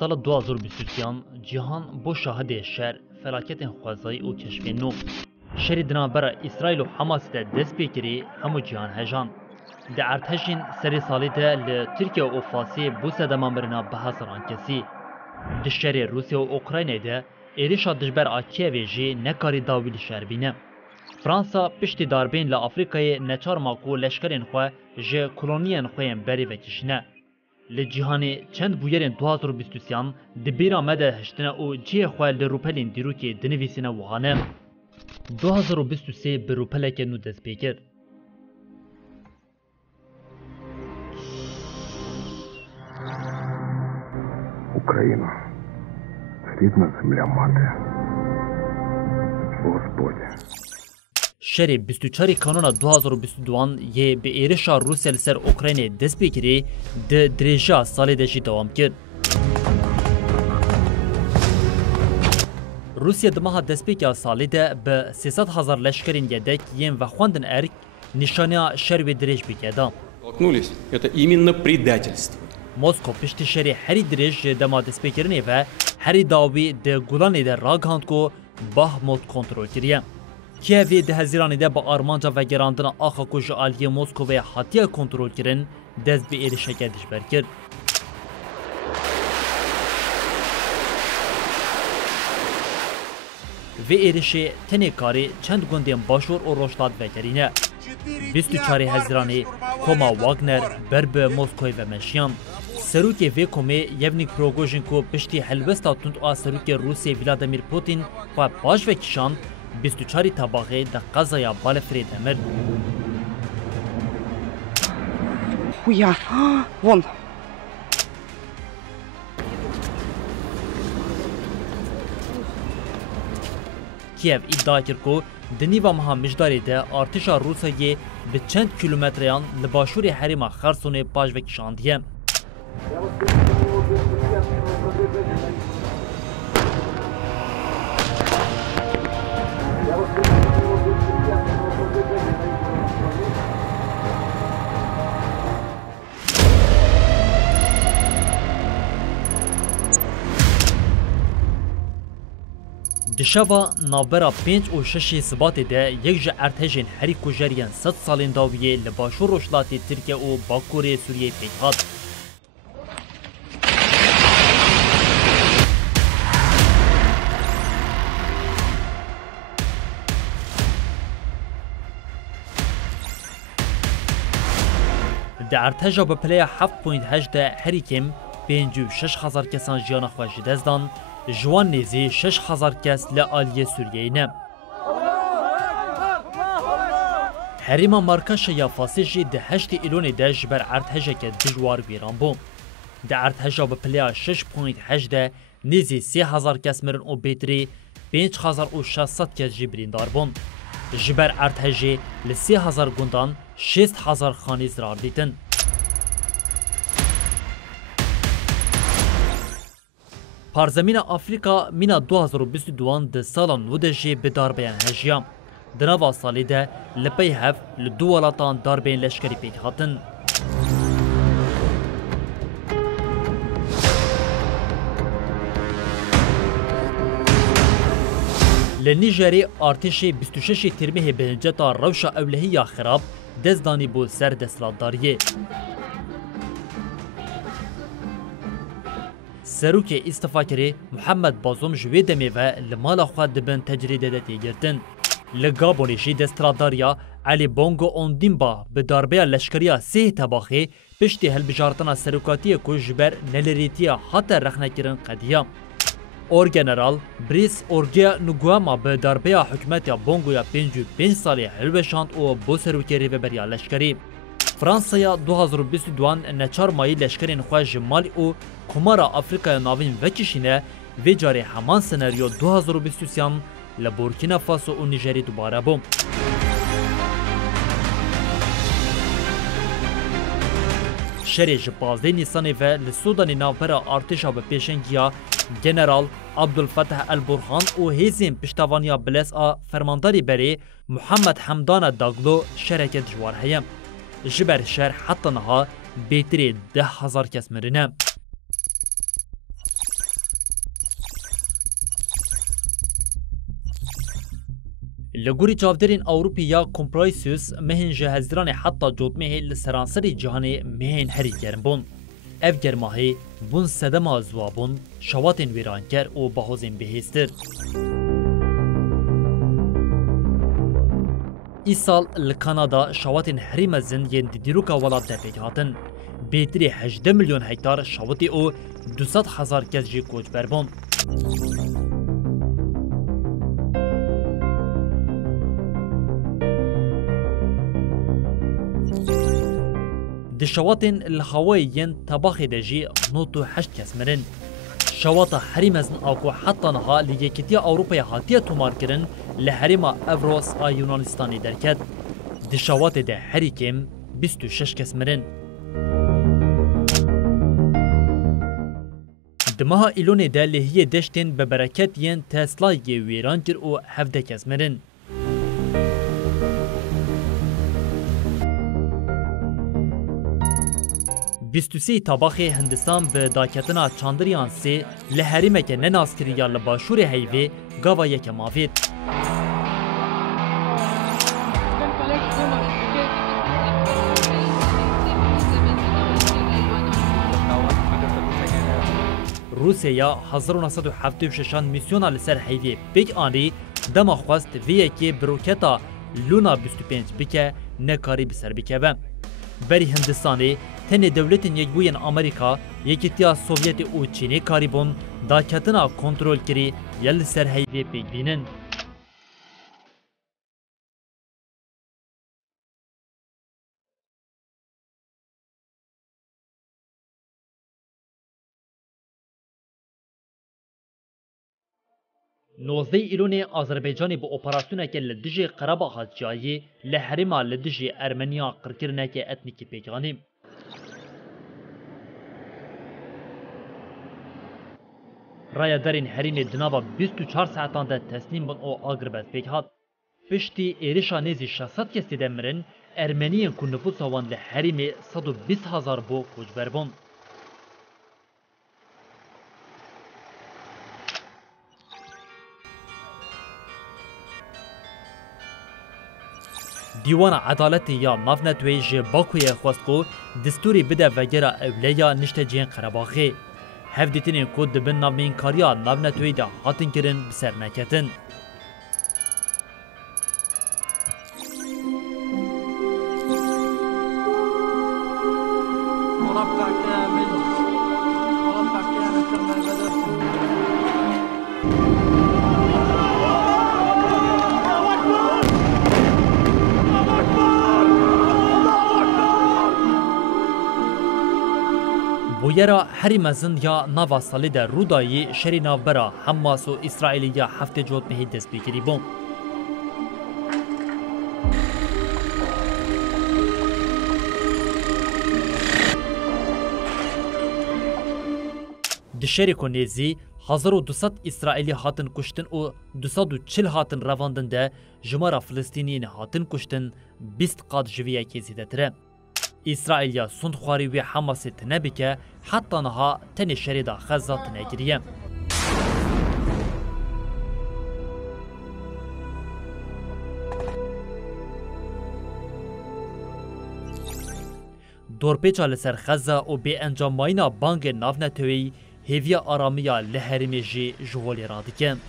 سال 2023 جهان بو شاهد شر فلاکت خوازایی و کشف نو شری دنابر اسرائیل و حماس ده دست بکری همو جهان هجان ده ارتشین سری سالی ده لترکیه و فاسی بو سدمان برنا بحثران کسی ده شری روسیه و اوکراینه ده ایریشا دجبر آکیوی جی نکاری داویل شربینه فرانسا پشتی داربین لافریقای نچار ماکو لشکرین خواه جه کلونیین خوین بری وکشنه لجیهانی چند بویرین 2023 دبیرا مده هشتنه او جیه خواه لروپلین دیروکی دنویسینه وحانه 2023 به روپلک نو دست پیکر Україна, рідна земля мати, Господи. شری 24 کانون 2022 یه به ایرشا روسیه لسر اوکراینه دست بگیری ده دریجا سالی دشی دوام کرد. روسیه دماها دست بگیری سالی ده به 300,000 لشکرین یدک یم و خواندن ارک نشانیا شر و دریج بگیدم. Столкнулись. Это именно предательство. موسکو پشت شری هری دریج دما دست بگیرنه و هری داوی ده گولانی ده راگاند کو باهموت کنترل کریه. کیوی ده هزیرانی ده با آرمانجا و گراندن آخا کج آلیه موسکو و حتیه کنترل کرن دست به ایرشه کردش برکر. و ایرشه تنه کاری چند گندیم باشور و روشتاد وگرینه. 24 هزیرانی کوما واگنر برب موسکوی و مشیان. سروک وی کومه یونیک پروگوژن کو پشتی حلوستا تند آ سروک روسی ولادیمیر پوتین و باش و کشان 24 طبقه ده قضايا بالفريد امر ويا вон کیف ادعا کرد که دنیوا مها مجداری ده ارتشا روسیه به چند کیلومتریان لباشور حریم خرسون باش و کشاندیه دشوا نابرا 5 و 6 سبات ده یک جه ارتجین هری کجریان 100 سالین داویه لباشور روشلاتی ترکیه و باکوری سوریه پیکات. ده ارتجا به پلی 7.8 هری کم 56,000 کسان جیان خواهش دزدان جوان نیزی 6,000 کس لآلیه سوریه نه. هریما مارکاش یا فاسیجی ده 8 ایلون ده جبر ارتجا که دجوار ویران بوم. ده ارتجا به پلیا 6.8 نیزی 3,000 کس مرن او بیتری 5,600 کس جبرین دار بوم. جبر ارتجا ل 3,000 گندان 6,000 خانی زرار دیتن. پارزمین آفریقا مینا 2022 ده سالان نودجی به داربین هجیام. دنوا سالی ده لپی هف لدوالاتان داربین لشکری پیک هاتن. لنیجری ارتشی 26 ترمه بهنجتا روشا اولهی خراب دزدانی بو سر دستلاتداریه. سروک استفاکری محمد بازم جوی دمی و لمالا خواد دبن تجریده ده تیگرتن. لگابونیشی دستراداریا علی بونگو اوندیمبا به داربه لشکریا 3 طباخه پشتی هلبجارتنا سروکاتی کو جبر نلریتیا حتی رخنکرن قدیا. اورگنرال بریس اورگیا نگواما به داربه حکمت بونگویا 55 سالی هلبشاند و بو سروکری و بریا لشکری. فرانسیا 2022 نچار مایی لشکرین خواه جمالی و کمارا افریقای ناوین وکشینه و جاری همان سناریو 2023 لبورکینا فاسو و نیجری دوباره بوم. شری جبازده نیسانی و لسودانی ناوپرا ارتشا به پیشنگیا جنرال عبدالفتح البرهان و هیزین پشتوانیا بلس فرمانداری بری محمد حمدان داگلو شرکت جوار هیم. جبر شهر حتی نها بیتری 10,000 کس مرنه. لگوری چاودرین اوروپی یا کمپرایسیوس مهن جهزدران حتی جوتمه لسرانسری جهانی مهن هری گرم بون. اف گرماهی بون سدما زوابون شواتین ویرانکر و بحوزین بهیستر. ای سال لکانادا شواتین هری مزن ین دیروکا ولاد دپیک هاتن. بیتری 18 میلیون هکتار شواتی او 200,000 کس جی کوچ بربون. دشواتن الهوایی ین تباخی دجی 98 کس مرن. شواتا هری مزن آکو حتی نها لیگیکتی اوروپای هاتیه تومار کرن لحریما اوروس آ یونانستانی درکد. دشوات ده هری کم 26 کس مرن. دماها ایلون ده لحیه دشتین ببرکت ین تسلای ویران کر و 17 کس مرن. بیستوسی طباخی هندستان به داکتنا چاندریان سی لحریمه که نناسکری یا لباشور هیوی گاوا یک ماوید. روسیا 1976 میسیونا لسر هیوی بیگ آنری دما خواست ویه که بروکتا لونا 25 بکه نکاری بسر بکه بم. بری هندستانی تن دولت یکبوین امریکا یکیتیا سوویت او چینی کاریبون دا کتنا کنترل کری یل سر هیوی پیگ بینن. نوزده ایلون آذربایجانی با اپراسیونه که لدجی قرباغ جایی لحرما لدجی ارمنیا قرکرنه که اتنیکی پیگانی. رای دارین حریم دنابا 24 ساعتان ده تسلیم بون او آگربت پیگ هات. پشتی ایرشا نیزی 600 کسی دمرن ارمنیین که نفوس هوان لحریم 120,000 بو کوچبر بون. دیوان عدالت یا نافنتوی جه باکوی خواستگو دستوری بده وگره اولیا نشته جین قرباخی. هفدیتین کود دبن نامین کاریا نافنتوی ده هاتن کرن بسر نکتن. بویرا هری مزن یا نوا سالی در رودایی شری ناوبرا حماس و اسرائیلی یا هفته جوت مهی دست بگیری بون. دشری کنیزی 1200 اسرائیلی هاتن کشتن و 240 هاتن رواندن ده جمارا فلسطینیین هاتن کشتن 20 قاد جویه که زیده تره. اسرائیل سندخواری و حماس تنبی که حتی نها تن شریدا خزا تنگیریه. دورپیچا لسر خزا و بی انجام ماینا بانگ نافنتوی هیویا آرامیا لحرمی جی جوالی را دیکن.